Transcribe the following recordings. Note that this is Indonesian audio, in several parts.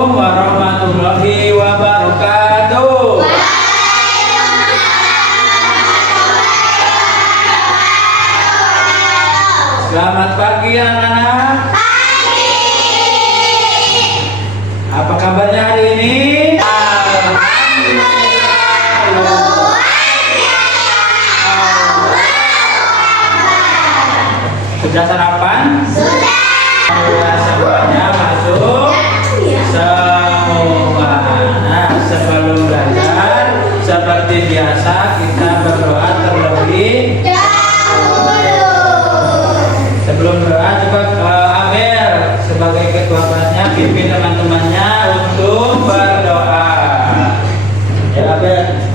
Assalamualaikum warahmatullahi wabarakatuh. Selamat pagi anak-anak. Apa kabarnya hari ini? Sudah sarapan? Sudah. Semuanya masuk semua. Nah, sebelum belajar seperti biasa kita berdoa terlebih dahulu. Sebelum doa coba Amir sebagai ketua kelasnya pimpin teman-temannya untuk berdoa. Ya Amir.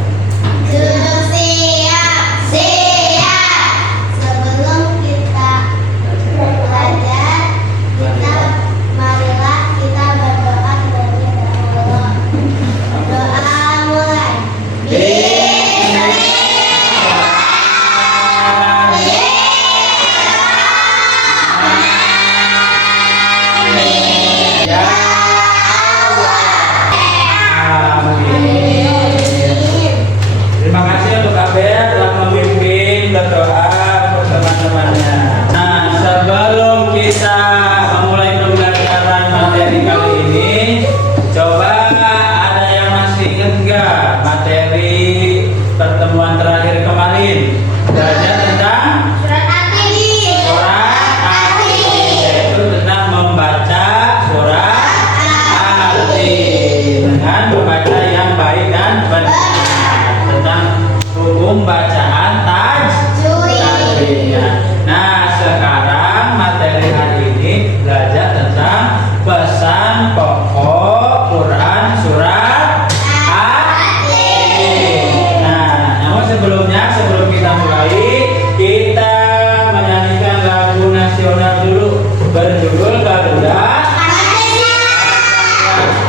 Pertemuan terakhir kemarin belajar tentang surat At-Tin, yaitu tentang membaca surat At-Tin dengan membaca yang baik dan benar, tentang hukum bacaan tajwidnya. Nah, sekarang materi hari ini belajar tentang pesan pokok Quran surat. Sebelum kita mulai, kita menyanyikan lagu nasional dulu berjudul Garuda.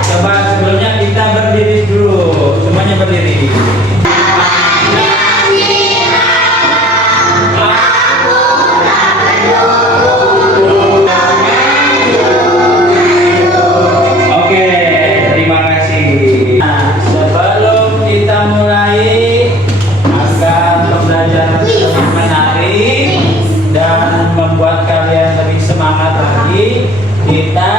Coba sebelumnya kita berdiri dulu, semuanya berdiri. Oke, terima kasih. Nah, sebelum kita mulai pembelajaran lebih menarik dan membuat kalian lebih semangat lagi, kita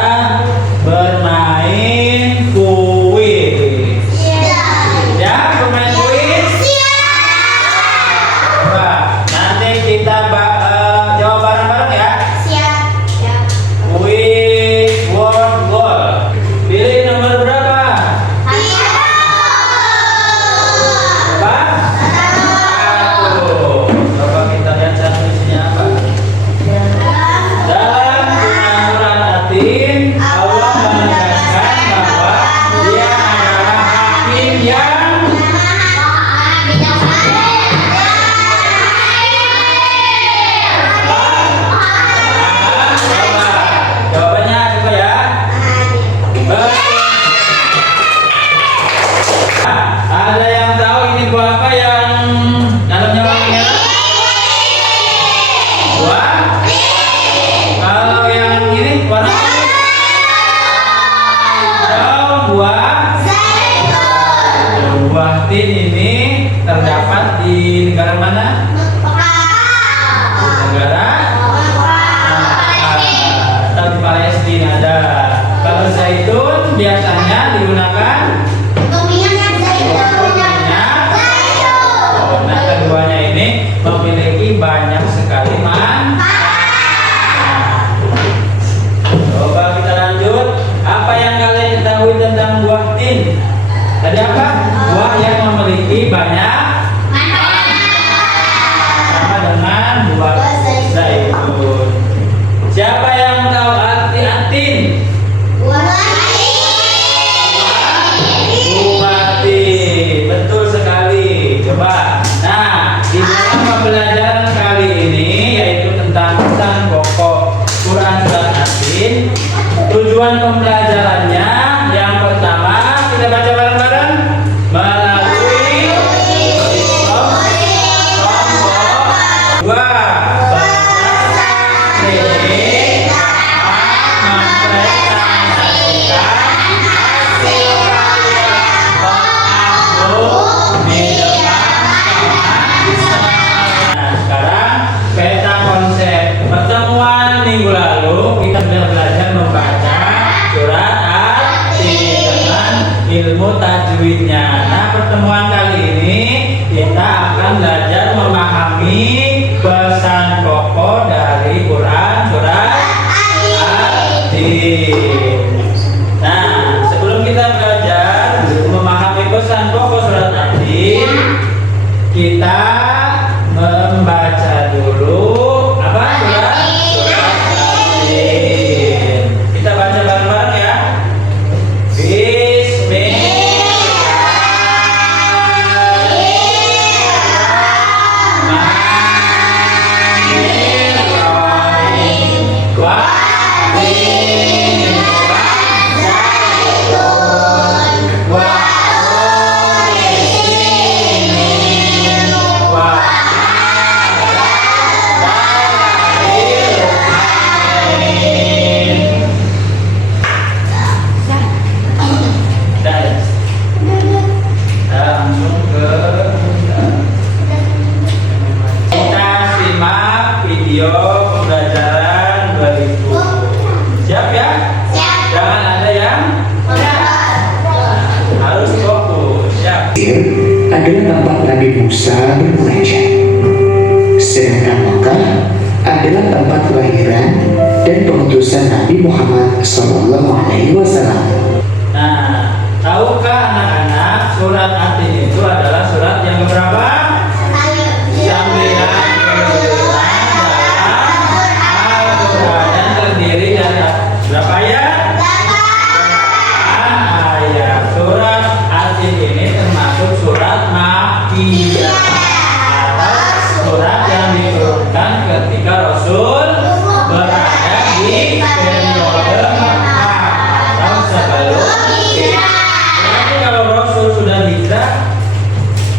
bermain kuis. Ya, bermain kuis. Coba nanti kita jawab bareng-bareng ya. Siap. Kuis word goal. Pilih nomor berapa? Allah menegaskan bahwa Dia adalah hakim yang jawabannya coba ya. Ada yang tahu ini buah apa yang dalamnya warna merah? Buah. Kalau yang ini warna buah tin ini terdapat di negara mana? Negara atau di Palestina ada. Kalau zaitun biasanya digunakan untuk minyak zaitun. Nah, keduanya ini memiliki banyak sekali manfaat. Coba kita lanjut. Apa yang kalian ketahui tentang buah tin? Tadi apa? Buah yang memiliki banyak manfaat, sama dengan buah zaitun. Siapa yang tahu arti atin? Buah tin. Betul sekali. Coba. Nah, di dalam pembelajaran kali ini yaitu tentang pesan pokok Quran surat At-Tin. Tujuan pembelajarannya yang pertama kita baca bareng-bareng melalui kelompok dua. Ini mempresentasikan memahami pesan pokok dari Quran surat Ad-Din. Nah, sebelum kita belajar memahami pesan pokok surat Ad-Din, kita membaca dulu apa surat Ad-Din. Kita baca bareng-bareng ya. Video pembelajaran 2000. Siap ya? Siap. Jangan ada yang harus fokus. Siap. Adalah tempat Nabi Musa bermunajat. Sedangkan Mekah adalah tempat kelahiran dan pengutusan Nabi Muhammad SAW. Nah, tahukah anak-anak surat Ad-Din itu adalah surat yang berapa? 9 dan terdiri dari berapa ayat? 8 ayat. Surat Ad-Din ini termasuk surat Makkiyah atau surat yang diturunkan ketika Rasul berada di periode Makkah atau sebelum hijrah. Berarti kalau Rasul sudah hijrah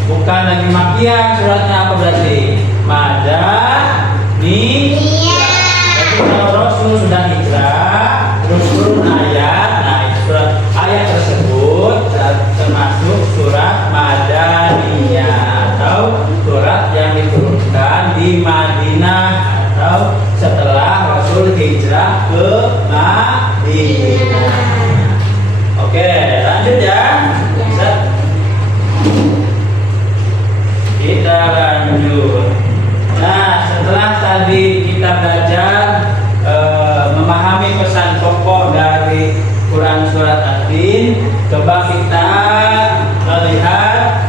bukan lagi Makkiyah, suratnya apa berarti? Madaniyah. Kalau Rasul sudah hijrah terus turun ayat, nah itu surat ayat tersebut termasuk surat Madaniyah atau surat yang diturunkan di Madinah atau setelah Rasul hijrah ke Madinah. Oke, lanjut ya. Kita lanjut. Nah, setelah tadi kita belajar memahami pesan pokok dari Quran surat Ad-Din, coba kita lihat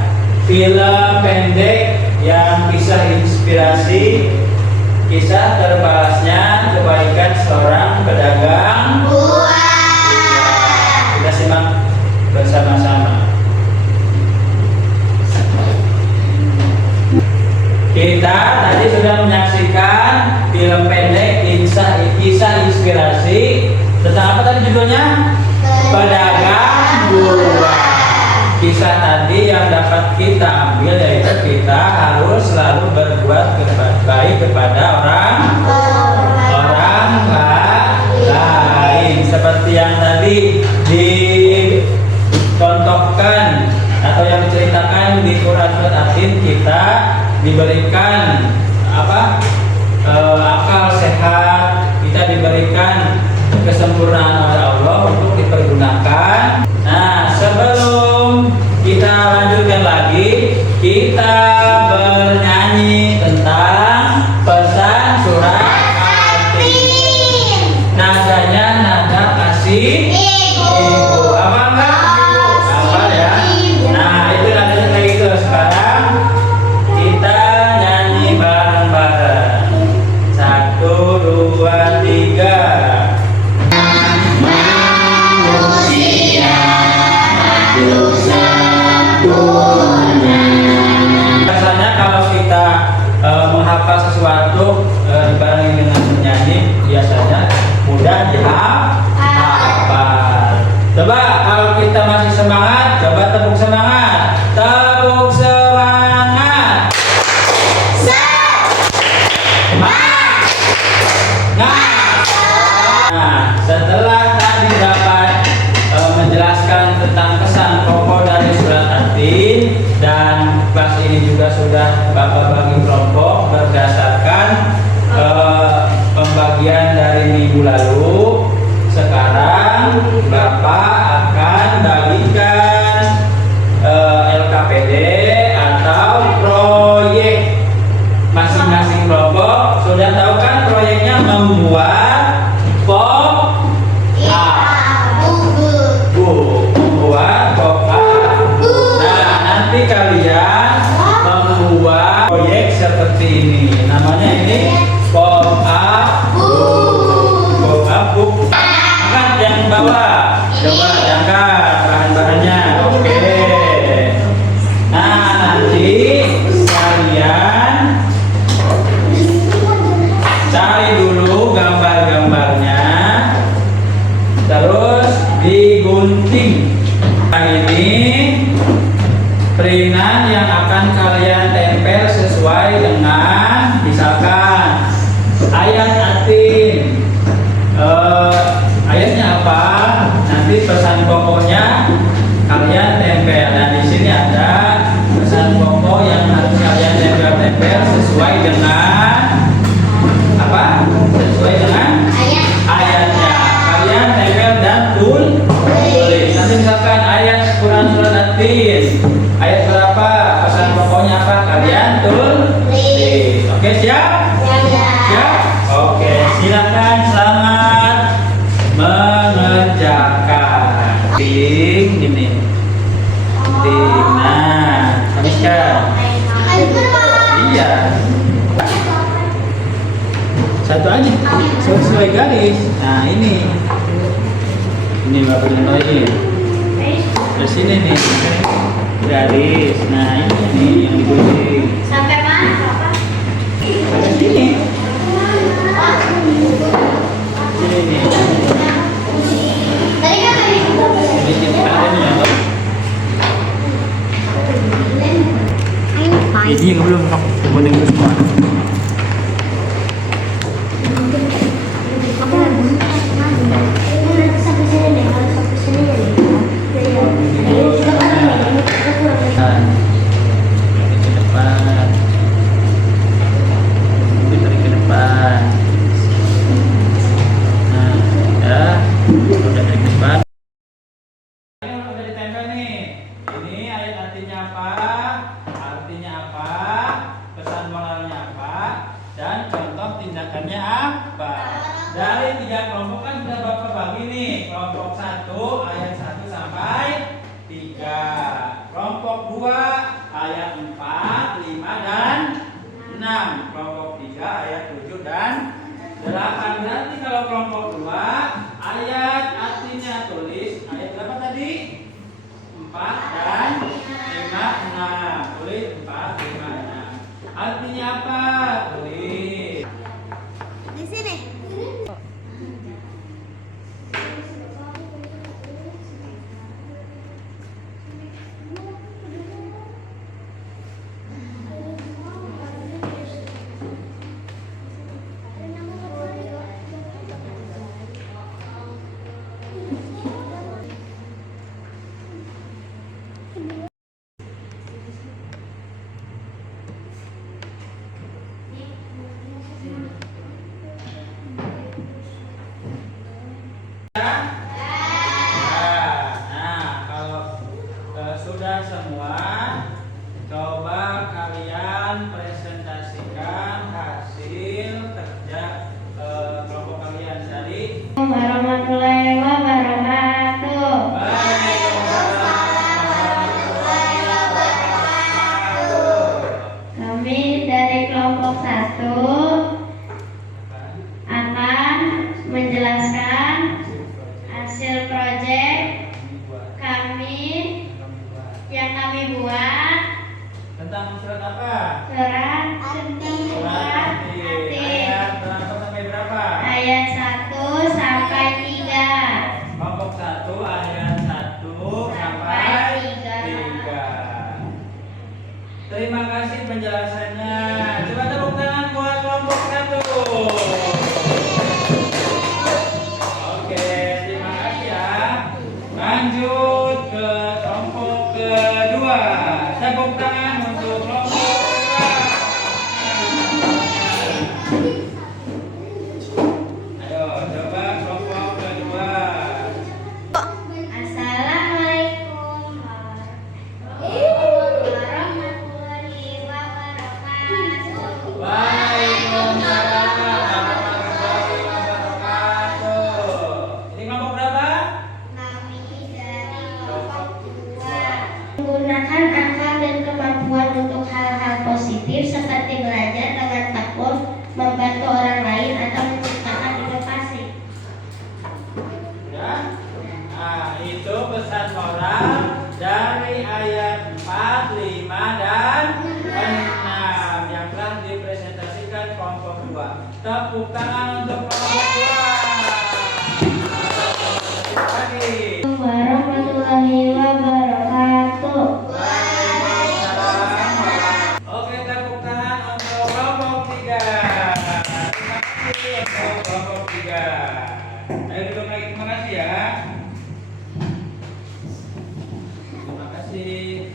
film pendek yang bisa inspirasi kisah terbalasnya kebaikan seorang pedagang buah. Kita simak bersama-sama. Kita tadi sudah menyaksikan film pendek kisah inspirasi tentang apa tadi judulnya? Pedagang buah. Kisah tadi yang dapat kita ambil yaitu kita harus selalu berbuat baik kepada orang lain, seperti yang tadi dicontohkan atau yang diceritakan di Quran surat Ad-Din. Kita diberikan akal sehat, kita diberikan kesempurnaan oleh Allah untuk dipergunakan. Nah, sebelum kita lanjutkan lagi, kita bernyanyi tentang pesan surat Ad-Din. Nadanya nada kasih ibu. Apa enggak? Apa ya? Nah, itu nadanya kayak gitu. Sekarang kita nyanyi bareng-bareng. 1, 2, 3. Manusia makhluk sempurna. Biasanya kalau kita menghafal sesuatu bareng dengan menyanyi, biasanya mudah dihafal. Coba kalau kita masih semangat, coba tepuk semangat. Tepuk semangat. Nah, setelah tadi dapat menjelaskan tentang kesan pokok dari surat Ad-Din, dan kelas ini juga sudah Bapak bagi kelompok berdasarkan pembagian dari minggu lalu. ini. Namanya ini pop up book. Pop up book. Angkat yang bawah. Coba diangkat bahan-bahannya. Oke. Nah, nanti kalian cari dulu gambar-gambarnya, terus digunting. Nah, ini peringan yang akan kalian tempel sesuai dengan misalkan ayat atin. Ayatnya apa? Nanti pesan pokoknya kalian tempel. Nah, di sini ada pesan pokok yang harus kalian tempel sesuai dengan apa? Sesuai dengan ayatnya. Kalian tempel dan tulis. Nanti misalkan ayat Quran surat At-Tin, ayat berapa? Pesan pokoknya apa? Kalian tulis. Oke, siap? Siap? Oke, silakan, selamat mengerjakan. Ting, gini. Ting. Nah, habiskan. Iya. Satu aja, sesuai garis. Nah, ini Bapak lagi. Terus ini nih garis. Nah, ini nih yang digunting. Sampai mana, Bapak? Sampai sini. Sini nih. Tadi kan tadi Di sini kan ada nih ya, Pak. Ini yang belum kuning itu semua. Tindakannya apa? Dari 3 kelompok kan sudah Bapak bagi nih. Kelompok 1 ayat 1 sampai 3. Kelompok 2 ayat 4, 5 dan 6. Kelompok 3 ayat 7 dan 8. Berarti kalau kelompok 2 ayat artinya tulis ayat berapa tadi? 4 dan 5, 6. Tulis 4, 5, 6. Artinya apa? Tulis. di sini. Nah, kalau sudah semua, coba kalian presentasikan hasil kerja kelompok kalian dari Warahmatullahi wabarakatuh. Kami dari kelompok 1 akan menjelaskan hasil proyek kami yang kami buat tentang surat apa? surat At-Tin Ayat berapa sampai berapa? ayat 1 sampai 3. Kelompok 1 ayat 1 sampai 3. Terima kasih penjelasannya. Coba tepuk tangan buat kelompok 2. Tepuk tangan untuk kelompok 2. Lagi. Warahmatullahi wabarakatuh. Oke, tepuk tangan untuk kelompok 3. Terima kasih untuk kelompok 3. Ayo duduk lagi, terima kasih ya. Terima kasih.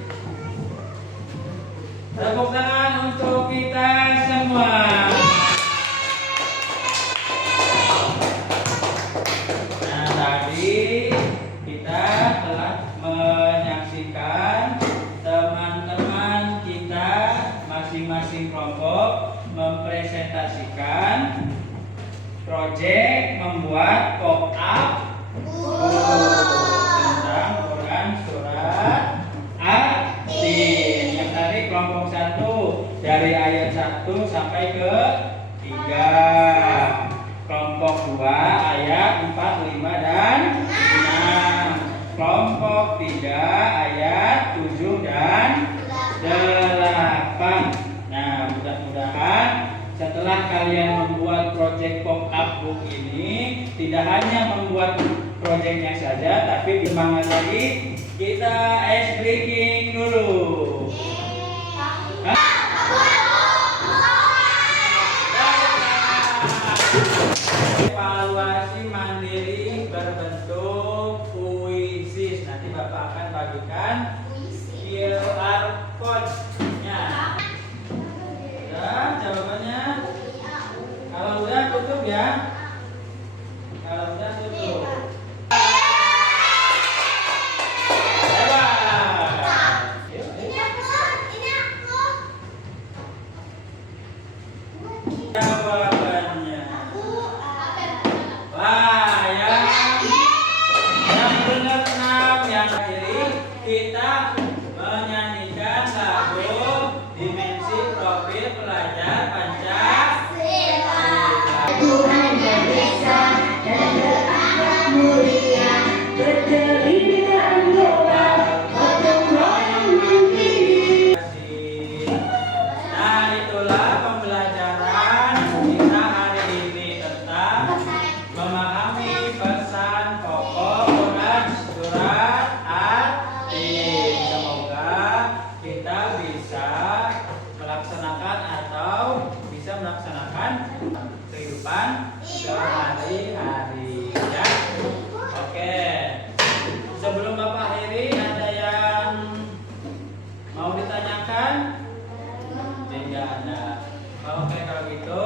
Tepuk tangan untuk kita semua. Nah, tadi kita telah menyaksikan teman-teman kita masing-masing kelompok mempresentasikan proyek membuat pop-up tentang Quran surat At-Tin. Yang tadi kelompok 1 dari ayat 1 sampai ke 3. Kelompok 2 ayat 4, 5 dan 6. Kelompok 3 ayat 7 dan 8. Nah, mudah-mudahan setelah kalian membuat proyek pop-up book ini, tidak hanya membuat proyeknya saja, tapi semangat lagi. Kita ice breaking dulu. Evaluasi mandiri berbentuk puisi. Nanti Bapak akan bagikan QR code-nya. Udah jawabannya? Kalau udah tutup ya. Kalau udah tutup. Jawabannya. Wah, yang benar 6, yang kiri kita menyanyikan lagu Dimensi Profil Pelajar Pancasila. Tuhan yang Esa dan berakhlak mulia, berdiri dengan global, gotong royong mandiri. Nah, itulah pembelajaran kita hari ini tentang memahami pesan pokok Quran surat At-Tin. Semoga kita bisa melaksanakan atau bisa melaksanakan kehidupan sehari-hari ya. Oke. Sebelum Bapak akhiri, ada yang mau ditanyakan? Tidak ada. Oke, kalau gitu